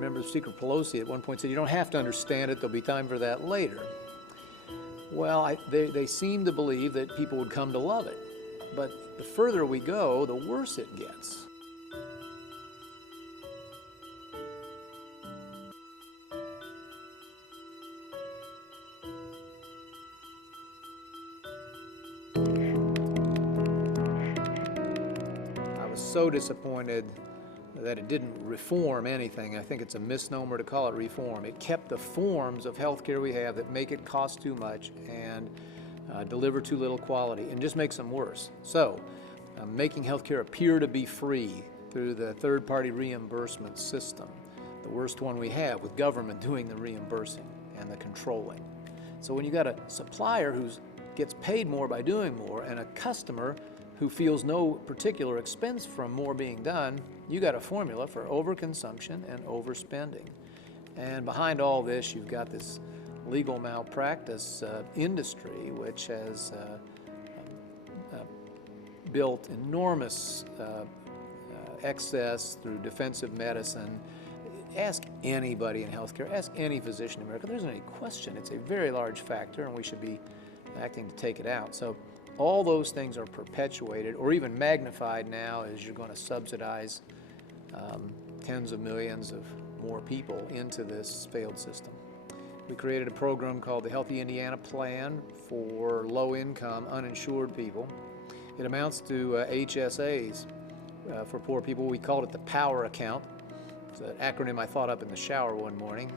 remember Speaker Pelosi at one point said, "You don't have to understand it, there'll be time for that later." Well, they seem to believe that people would come to love it. But the further we go, the worse it gets. I was so disappointed that it didn't reform anything. I think it's a misnomer to call it reform. It kept the forms of healthcare we have that make it cost too much and deliver too little quality, and just makes them worse. So, making healthcare appear to be free through the third-party reimbursement system, the worst one we have, with government doing the reimbursing and the controlling. So when you got a supplier who gets paid more by doing more and a customer who feels no particular expense from more being done, you got a formula for overconsumption and overspending. And behind all this, you've got this legal malpractice industry, which has built enormous excess through defensive medicine. Ask anybody in healthcare, ask any physician in America, there isn't any question. It's a very large factor, and we should be acting to take it out. So all those things are perpetuated or even magnified now as you're going to subsidize tens of millions of more people into this failed system. We created a program called the Healthy Indiana Plan for low-income, uninsured people. It amounts to HSAs for poor people. We called it the Power Account. It's an acronym I thought up in the shower one morning,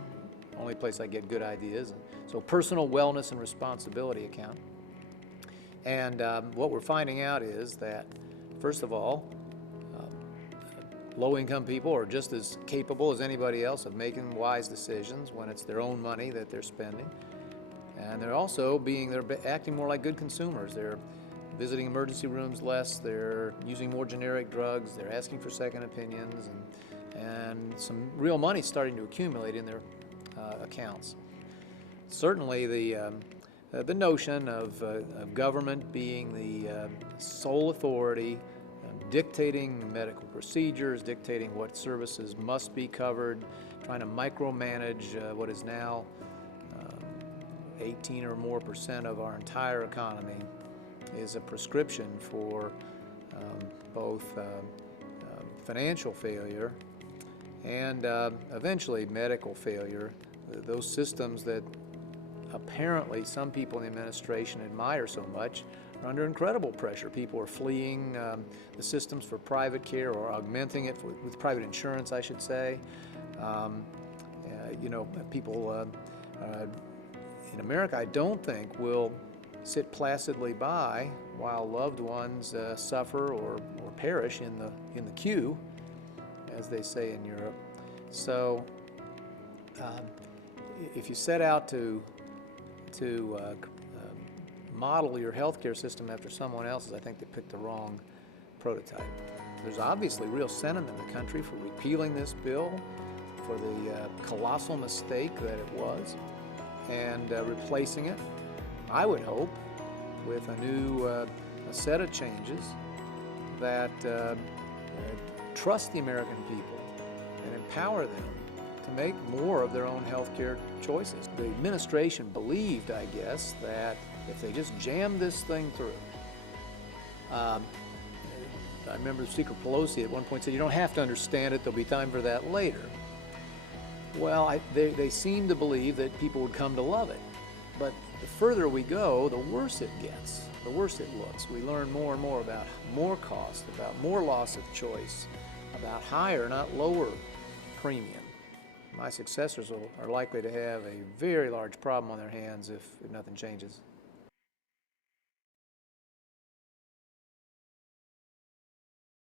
only place I get good ideas. So Personal Wellness and Responsibility Account. And what we're finding out is that, first of all, low-income people are just as capable as anybody else of making wise decisions when it's their own money that they're spending. And they're also they're acting more like good consumers. They're visiting emergency rooms less, they're using more generic drugs, they're asking for second opinions, and some real money's starting to accumulate in their accounts. Certainly the notion of government being the sole authority, dictating medical procedures, dictating what services must be covered, trying to micromanage what is now 18% or more of our entire economy, is a prescription for both financial failure and eventually medical failure. Those systems that apparently some people in the administration admire so much are under incredible pressure. People are fleeing the systems for private care, or augmenting it with private insurance, I should say. People in America, I don't think, will sit placidly by while loved ones suffer or perish in the queue, as they say in Europe. So if you set out to model your healthcare system after someone else's, I think they picked the wrong prototype. There's obviously real sentiment in the country for repealing this bill, for the colossal mistake that it was, and replacing it, I would hope, with a new a set of changes that trust the American people and empower them to make more of their own healthcare choices. The administration believed, I guess, that if they just jammed this thing through, I remember Speaker Pelosi at one point said, "You don't have to understand it, there'll be time for that later." Well, they seem to believe that people would come to love it. But the further we go, the worse it gets, the worse it looks. We learn more and more about more cost, about more loss of choice, about higher, not lower premium. My successors are likely to have a very large problem on their hands if nothing changes.